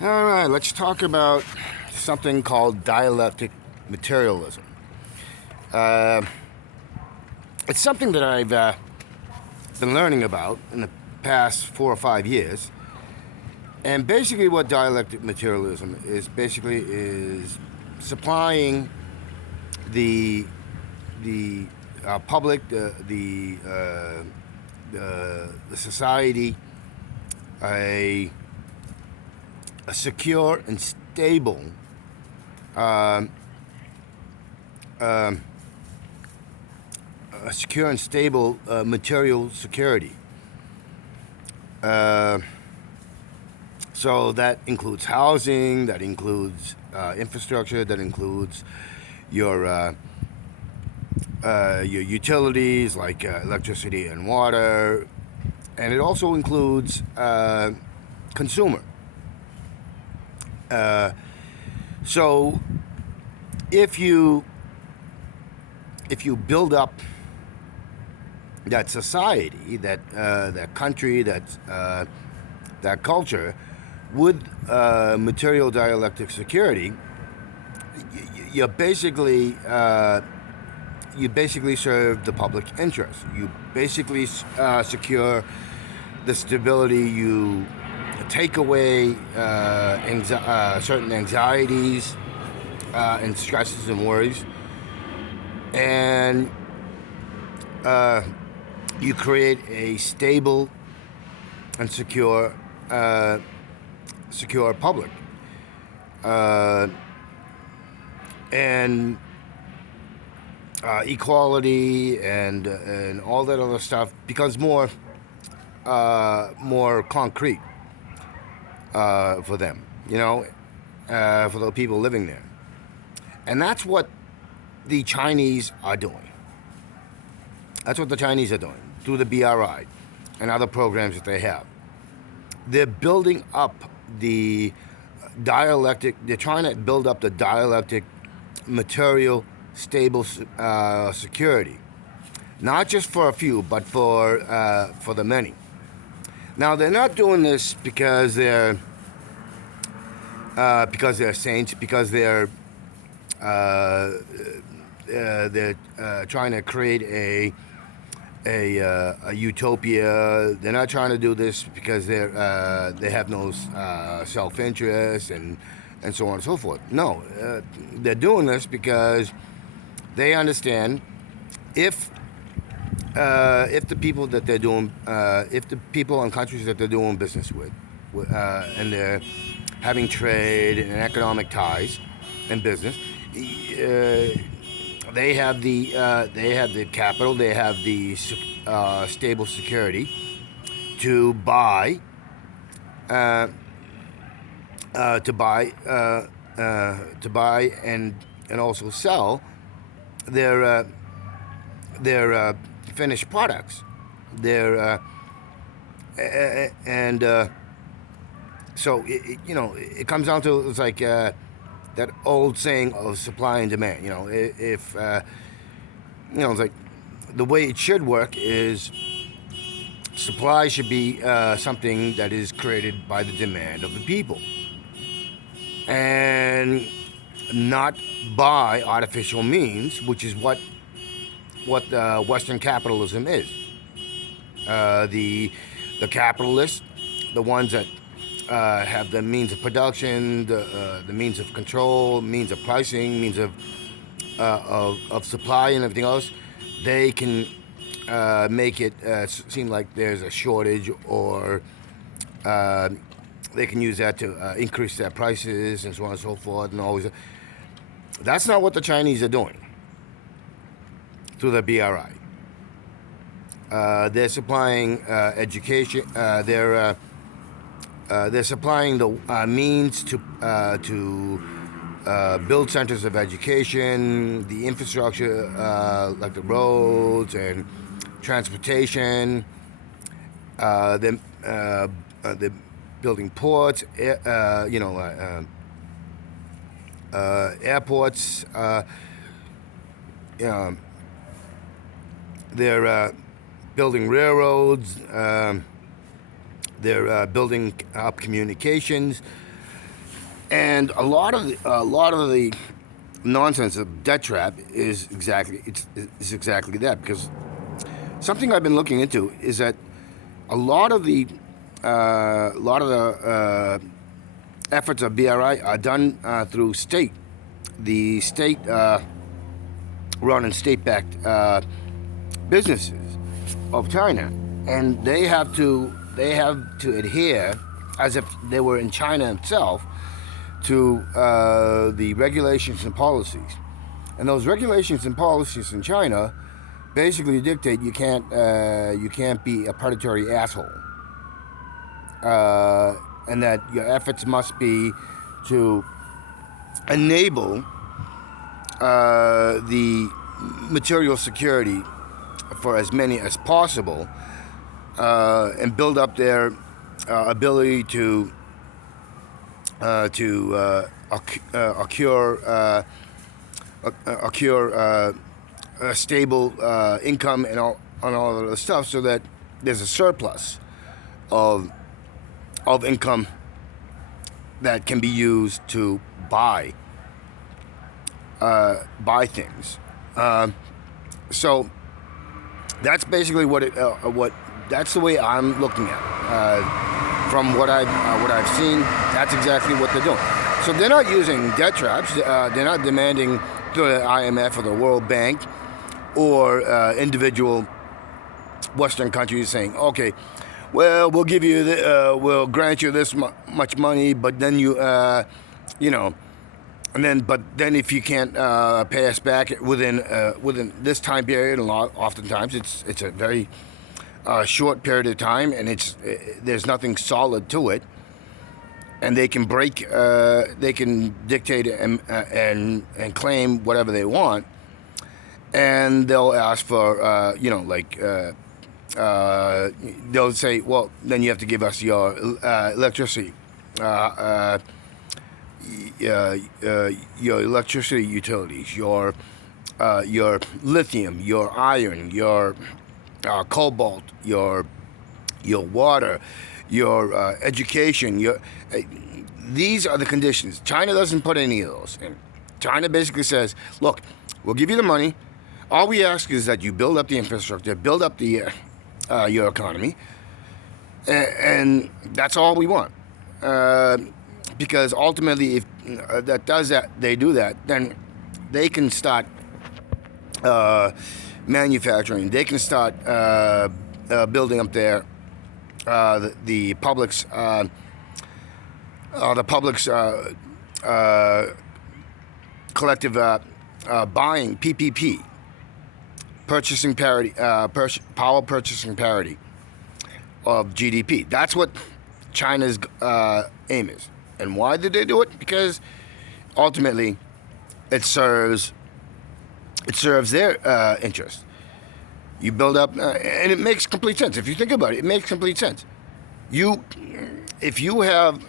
All right, let's talk about something called dialectic materialism. Uh, it's something that I've been learning about in the past 4 or 5 years. And basically, what dialectic materialism is is supplying the public, the society, a secure and stable um, um, a secure and stable material security. Uh, so that includes housing, that includes infrastructure, that includes your your utilities like electricity and water, and it also includes consumer. Uh, so if you build up that society, that country, that culture, with material dialectic security, you basically serve the public interest. You basically secure the stability. You take away certain anxieties and stresses and worries, and uh, you create a stable and secure public, uh, and equality and all that other stuff becomes more concrete for them, for the people living there, and that's what the Chinese are doing. That's what the Chinese are doing through the BRI and other programs that they have. They're building up the dialectic. They're trying to build up the dialectic, material, stable security, not just for a few, but for the many. Now they're not doing this because they're saints, because they're trying to create a utopia. They're not trying to do this because they have no self-interest and so on and so forth. No, they're doing this because they understand if the people that they're doing, if the people and countries that they're doing business with, and they're having trade and economic ties and business, they have the capital, they have the stable security to buy, uh, to buy, and also sell their finished products, their and so it comes down to, it's like that old saying of supply and demand. If it's like the way it should work is supply should be something that is created by the demand of the people, and not by artificial means, which is what Western capitalism is. The capitalists, the ones that have the means of production, the means of control, means of pricing, means of supply and everything else, they can make it seem like there's a shortage, or they can use that to increase their prices and so on and so forth. And always, that's not what the Chinese are doing through the BRI. They're supplying education. They're supplying the means to build centers of education, the infrastructure like the roads and transportation. They're building ports, airports. They're building railroads. They're building up communications. And a lot of the nonsense of debt trap is exactly that. Because something I've been looking into is that a lot of the efforts of BRI are done through the state run and state-backed businesses of China, and they have to adhere as if they were in China itself to the regulations and policies. And those regulations and policies in China basically dictate you can't be a predatory asshole, and that your efforts must be to enable the material security for as many as possible, and build up their ability to accrue a stable income and all of the stuff, so that there's a surplus of income that can be used to buy things. So that's basically what that's the way I'm looking at it. From what I've seen, that's exactly what they're doing. So they're not using debt traps. They're not demanding through the IMF or the World Bank or individual Western countries saying, okay, well, we'll give you, we'll grant you this much money, but then but then if you can't pay us back within this time period, and oftentimes it's a very short period of time, and there's nothing solid to it, and they can they can dictate and claim whatever they want, and they'll ask for they'll say, well, then you have to give us your electricity. Your electricity utilities, your lithium, your iron, your cobalt, your water, your education. These are the conditions. China doesn't put any of those in. China basically says, look, we'll give you the money. All we ask is that you build up the infrastructure, build up the your economy, and that's all we want. Because ultimately, if they do that, then they can start manufacturing. They can start building up their the public's collective buying, PPP, purchasing parity, power purchasing parity of GDP. That's what China's aim is. And why did they do it? Because ultimately, it serves their interest. You build up, and it makes complete sense. If you think about it, it makes complete sense. If you have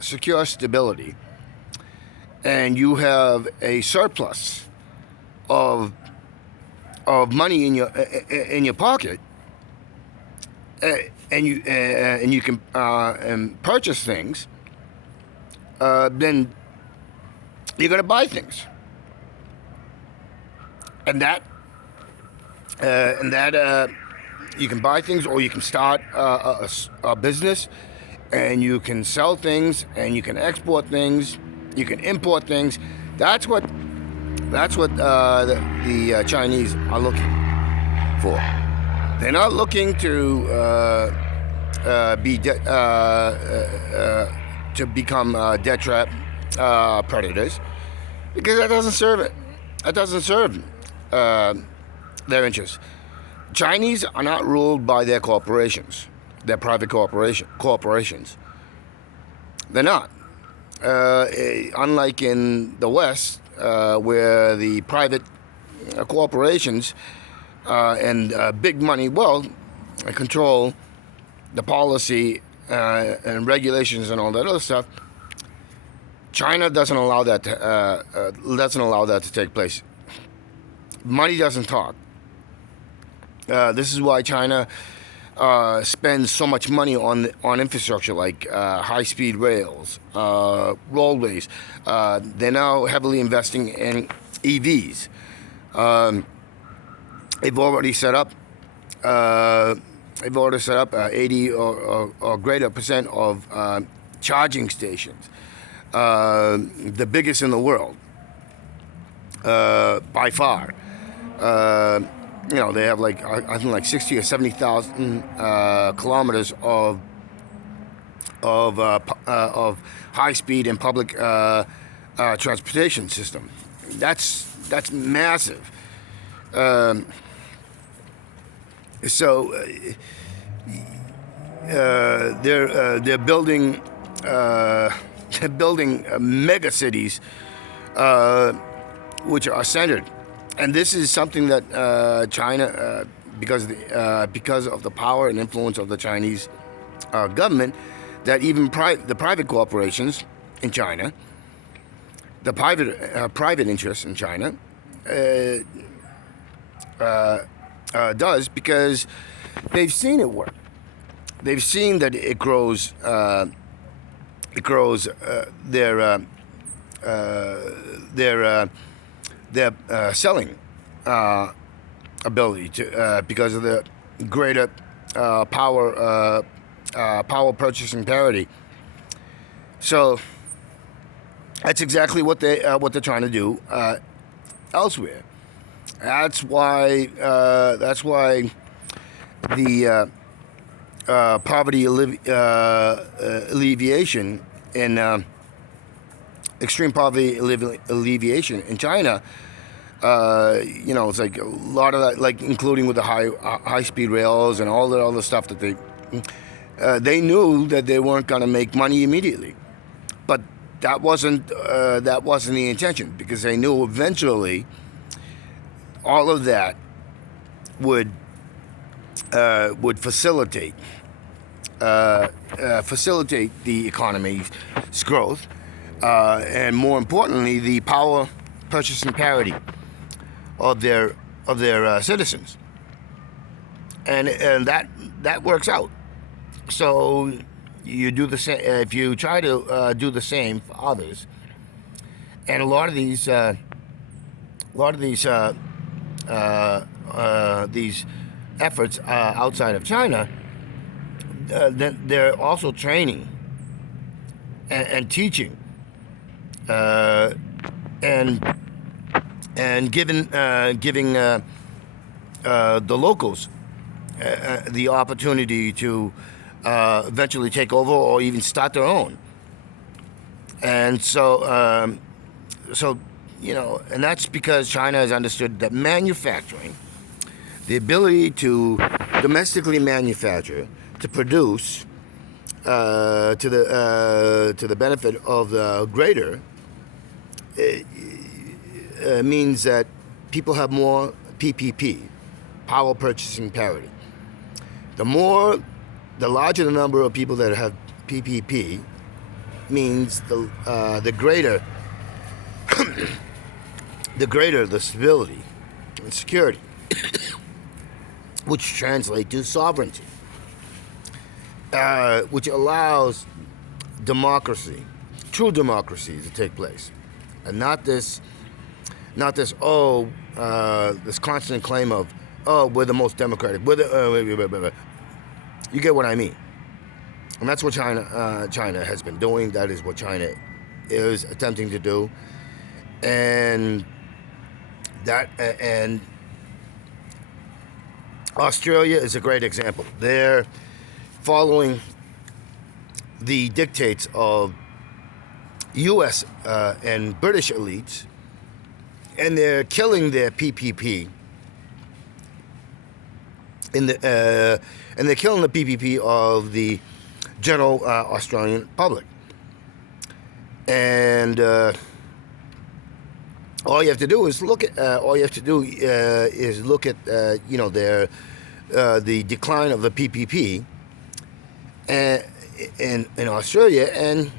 secure stability, and you have a surplus of money in your pocket, and you can purchase things, then you're going to buy things, and that you can buy things, or you can start a business, and you can sell things, and you can export things, you can import things. That's what the Chinese are looking for. They're not looking to become debt trap predators, because that doesn't serve it. That doesn't serve their interests. Chinese are not ruled by their corporations, their private corporations. They're not. Unlike in the West, where the private corporations and big money control the policy and regulations and all that other stuff. China doesn't allow that to take place. Money doesn't talk. This is why China spend so much money on infrastructure like high-speed rails, roadways. They're now heavily investing in EVs. They've already set up. They've already set up 80 or greater percent of charging stations, the biggest in the world by far. They have I think 60 or 70,000 kilometers of high speed and public transportation system. That's massive. So they're building mega cities, which are centered, and this is something that China, because of the power and influence of the Chinese government, that even the private corporations in China, the private interests in China, does, because they've seen it work. They've seen that it grows. Their selling ability to because of the greater power purchasing parity. So that's exactly what they're trying to do elsewhere. That's why the poverty alleviation and extreme poverty alleviation in China. It's like a lot of that, like including with the high speed rails and all the other stuff that they knew that they weren't going to make money immediately, but that wasn't the intention, because they knew eventually all of that would facilitate the economy's growth, and more importantly, the power purchasing parity of their citizens, and that works out. So you do the same if you try to do the same for others, and a lot of these efforts outside of China, they're also training and teaching and giving the locals the opportunity to eventually take over or even start their own. And so and that's because China has understood that manufacturing, the ability to domestically manufacture, to produce to the benefit of the greater, means that people have more PPP, power purchasing parity. The larger the number of people that have PPP, means the greater the stability and security, which translate to sovereignty, which allows democracy, true democracy, to take place, and not this this constant claim of, we're the most democratic, you get what I mean. And that's what China has been doing. That is what China is attempting to do, and Australia is a great example. They're following the dictates of U.S. And British elites, and they're killing their PPP. And they're killing the PPP of the general Australian public. And all you have to do is look at their the decline of the PPP in Australia, and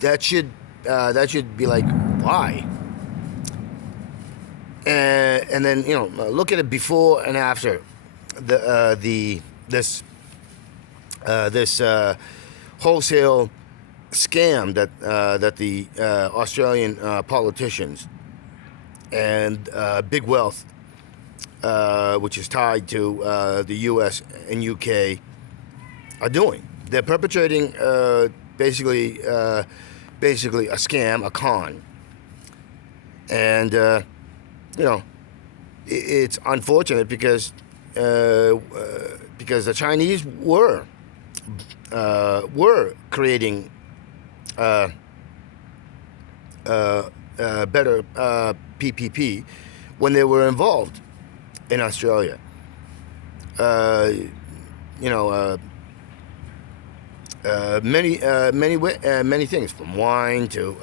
that should be like, why? and then look at it before and after the this wholesale scam that the Australian politicians and big wealth, which is tied to the U.S. and U.K., are doing. They're perpetrating basically a scam, a con, and it's unfortunate because the Chinese were creating better PPP when they were involved in Australia. Many things, from wine to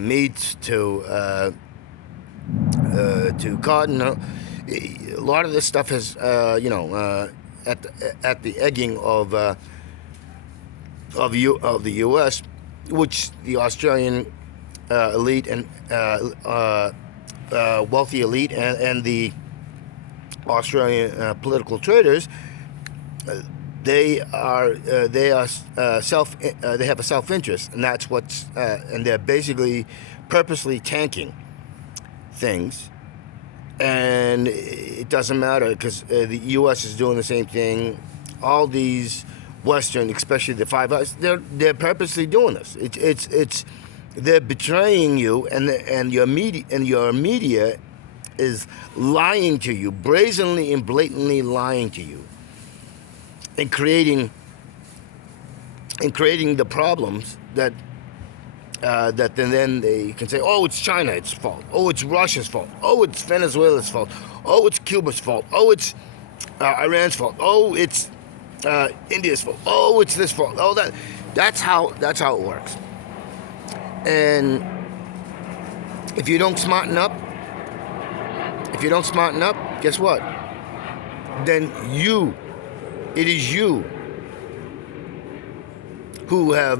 meats to cotton. A lot of this stuff has at the egging of the U.S., which the Australian elite and wealthy elite and the Australian political traders, they have a self-interest, and that's and they're basically purposely tanking things. And it doesn't matter because the U.S. is doing the same thing. All these Western, especially the Five Eyes, they're purposely doing this. It's they're betraying you, and your media is lying to you, brazenly and blatantly lying to you, and creating the problems that then they can say, oh, it's China's fault. Oh, it's Russia's fault. Oh, it's Venezuela's fault. Oh, it's Cuba's fault. Oh, it's Iran's fault. Oh, it's India's fault. Oh, it's this fault. Oh, that. That's how it works. And if you don't smarten up, guess what? Then it is you who are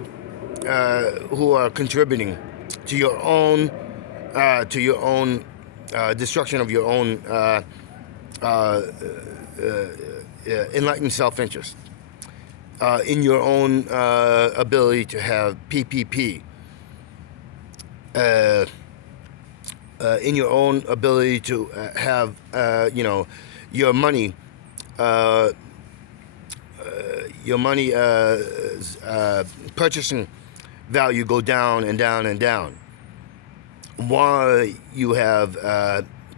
contributing to your own destruction of your own enlightened self-interest, in your own ability to have PPP, in your own ability to have your money purchasing value go down and down and down, while you have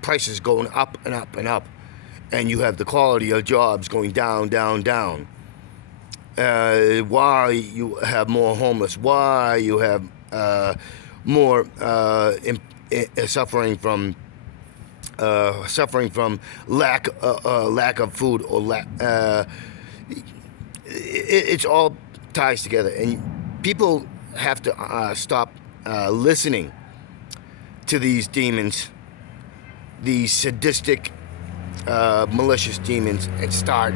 prices going up and up and up, and you have the quality of jobs going down, down, down. Why you have more homeless? Why you have more suffering from lack of food or it's all ties together, and people have to stop listening to these demons, these sadistic, malicious demons, and start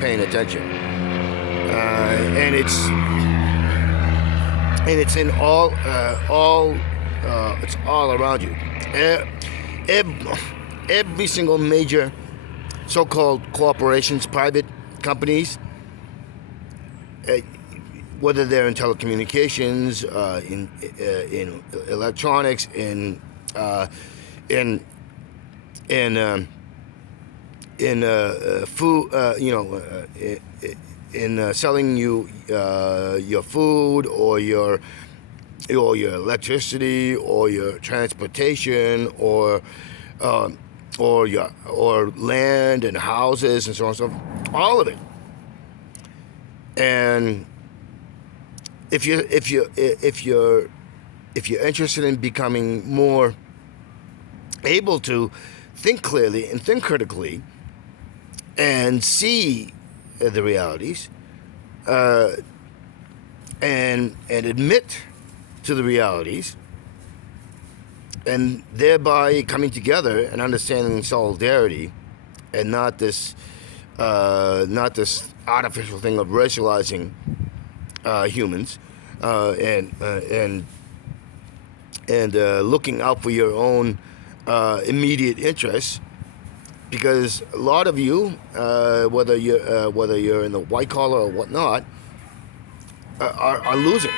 paying attention. And it's in it's all around you. Every single major so-called corporations, private companies, whether they're in telecommunications, in electronics, in food, in selling you your food or your electricity or your transportation or land and houses and so on and so forth, all of it. And if you're interested in becoming more able to think clearly and think critically and see the realities, and admit to the realities, and thereby coming together and understanding solidarity, and not this artificial thing of racializing humans, and and looking out for your own immediate interests, because a lot of you, whether you're in the white collar or whatnot, are losing,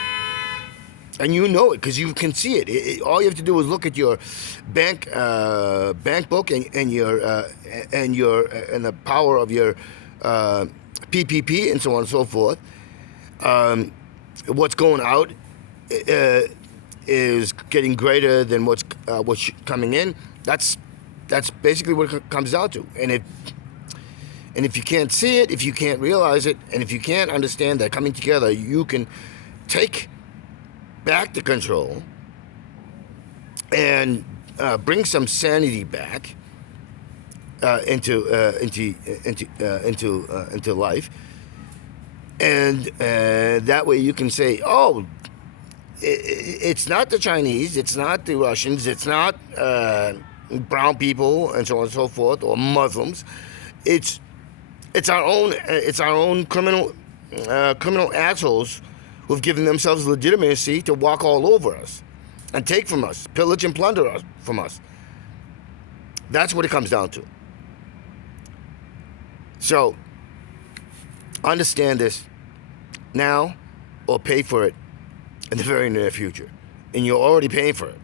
and you know it because you can see it. All you have to do is look at your bank book and the power of your PPP and so on and so forth. What's going out is getting greater than what's coming in. That's basically what it comes down to. And if you can't see it, if you can't realize it, and if you can't understand that coming together, you can take back the control and bring some sanity back into life, and that way you can say, oh, it's not the Chinese, it's not the Russians, it's not brown people and so on and so forth, or Muslims. It's our own criminal assholes who've given themselves legitimacy to walk all over us and take from us, pillage and plunder us from us. That's what it comes down to. So understand this now, or pay for it in the very near future, and you're already paying for it.